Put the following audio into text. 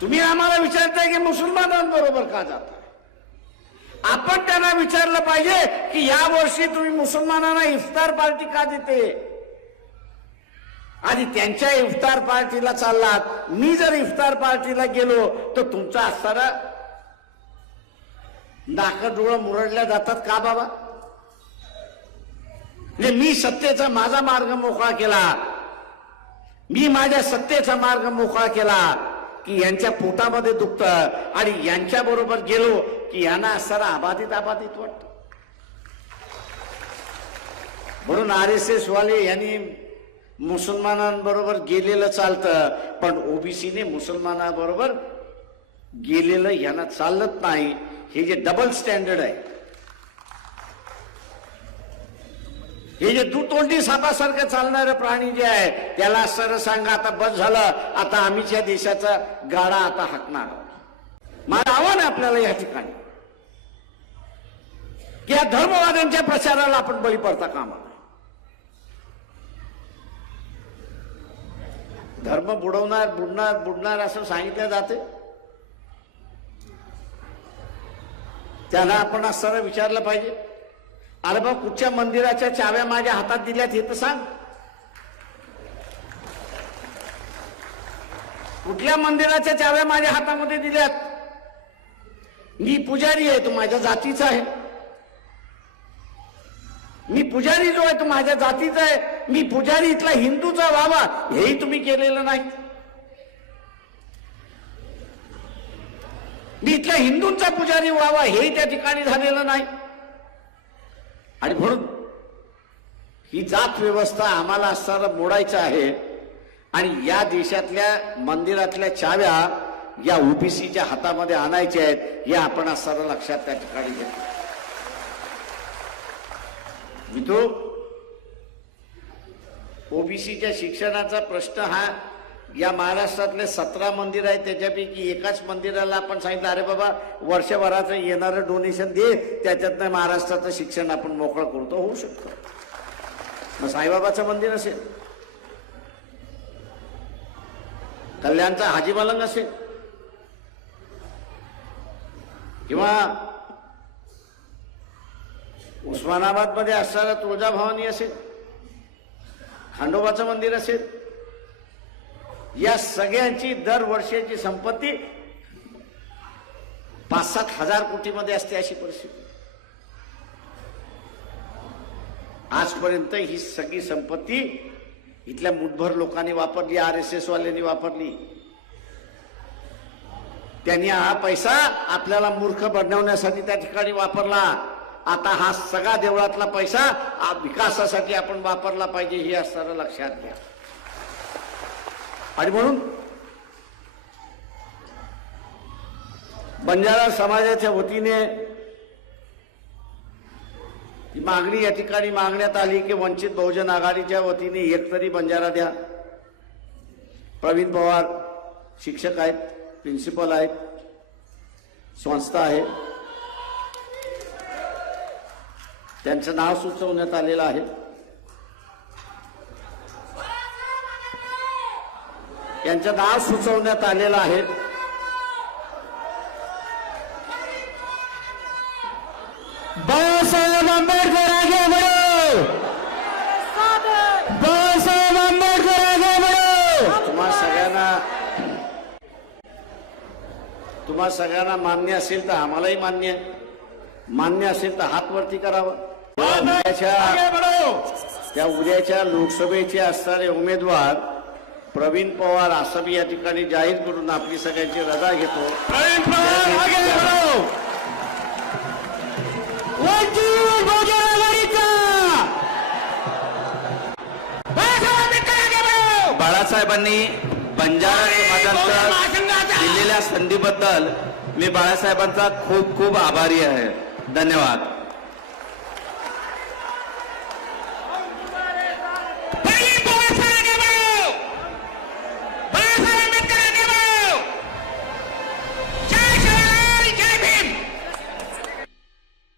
तुम्ही आम्हाला विचारताय की मुसलमानांबरोबर का जाता आपण त्यांना विचारलं पाहिजे की या वर्षी तुम्ही मुसलमानांना इफ्तार पार्टी का देते? आणि त्यांच्या इफ्तार पार्टीला चाललात. मी जर इफ्तार पार्टीला गेलो तर तुमचा असताना नाकं डोळं मुरडल्या जातात का बाबा? म्हणजे मी सत्तेचा माझा मार्ग मोकळा केला. मी माझ्या सत्तेचा मार्ग मोकळा केला. की यांच्या पोटामध्ये दुखतं आणि यांच्या बरोबर गेलो की यांना सारा अबाधित अबाधित वाटत. म्हणून आर एस एस वाले यांनी मुसलमानांबरोबर गेलेलं चालतं. पण ओबीसीने मुसलमानाबरोबर गेलेलं यांना चालत नाही. हे जे डबल स्टँडर्ड आहे. हे जे दुतोंडी सापासारखं चालणारं प्राणी जे आहे त्याला सर सांगा आता बस झालं आता आम्हीच या देशाचा गाडा आता हाकणार मला माझं आव्हान आहे आपल्याला या ठिकाणी. की या धर्मवाद्यांच्या प्रचाराला आपण बळी पडता कामा धर्म बुडवणार बुडणार बुडणार असं सांगितलं जाते. त्यांना आपण असताना विचारलं पाहिजे. अरे बा कुठच्या मंदिराच्या चाव्या माझ्या हातात दिल्यात हे तर सांग. कुठल्या मंदिराच्या चाव्या माझ्या हातामध्ये दिल्यात? मी पुजारी आहे तो माझ्या जातीचा आहे. मी पुजारी जो आहे तो माझ्या जातीचा आहे. मी पुजारी इथला हिंदूचा व्हावा हेही तुम्ही केलेलं नाही. मी इथल्या हिंदूंचा पुजारी व्हावा हेही त्या ठिकाणी झालेलं नाही. आणि म्हणून ही जात व्यवस्था आम्हाला असताना मोडायचं आहे. आणि या देशातल्या मंदिरातल्या चाव्या या ओबीसीच्या हातामध्ये आणायच्या आहेत हे आपण असताना लक्षात त्या ठिकाणी घेतलं मित्र ओबीसीच्या शिक्षणाचा प्रश्न हा या महाराष्ट्रातले सतरा मंदिर आहेत त्याच्यापैकी एकाच मंदिराला आपण सांगितलं अरे बाबा वर्षभराचं येणारं डोनेशन दे त्याच्यातनं महाराष्ट्राचं शिक्षण आपण मोकळं करतो होऊ शकतो. मग साईबाबाचं मंदिर असेल. कल्याणचा हाजी मलंग असेल. किंवा उस्मानाबादमध्ये असणारा तुळजाभवानी असेल. खंडोबाचं मंदिर असेल. या सगळ्यांची दरवर्षाची संपत्ती पाच सात हजार कोटीमध्ये असते अशी परिस्थिती. आजपर्यंत ही सगळी संपत्ती इथल्या मुठभर लोकांनी वापरली आर एस एस वाल्यांनी वापरली. त्यांनी हा पैसा आपल्याला मूर्ख बनवण्यासाठी त्या ठिकाणी वापरला. आता हा सगळा देवळातला पैसा विकासासाठी आपण वापरला पाहिजे हे असताना लक्षात घ्या. आणि म्हणून बंजारा समाजाच्या वतीने ती मागणी या ठिकाणी मागण्यात आली की वंचित बहुजन आघाडीच्या वतीने एक तरी बंजारा द्या. प्रवीण पवार शिक्षक आहेत प्रिन्सिपल आहेत संस्था आहे. त्यांचं नाव सुचवण्यात आलेलं आहे. यांचं नाव सुचवण्यात आलेलं आहे. बाळासाहेब आंबेडकर आगे बढ़ो बाळासाहेब आंबेडकर आगे बढ़ो तुम्हा सगळ्यांना तुम्हा सगळ्यांना मान्य असेल तर आम्हालाही मान्य आहे. मान्य असेल तर हात वरती करावं त्या उद्याच्या लोकसभेचे असणारे उमेदवार प्रवीण पवार असं मी या ठिकाणी जाहीर करून आपली सगळ्यांची रजा घेतो. प्रवीण पवार आगे बाळासाहेबांनी बंजारा दिलेल्या संधीबद्दल मी बाळासाहेबांचा खूप खूप आभारी आहे. धन्यवाद.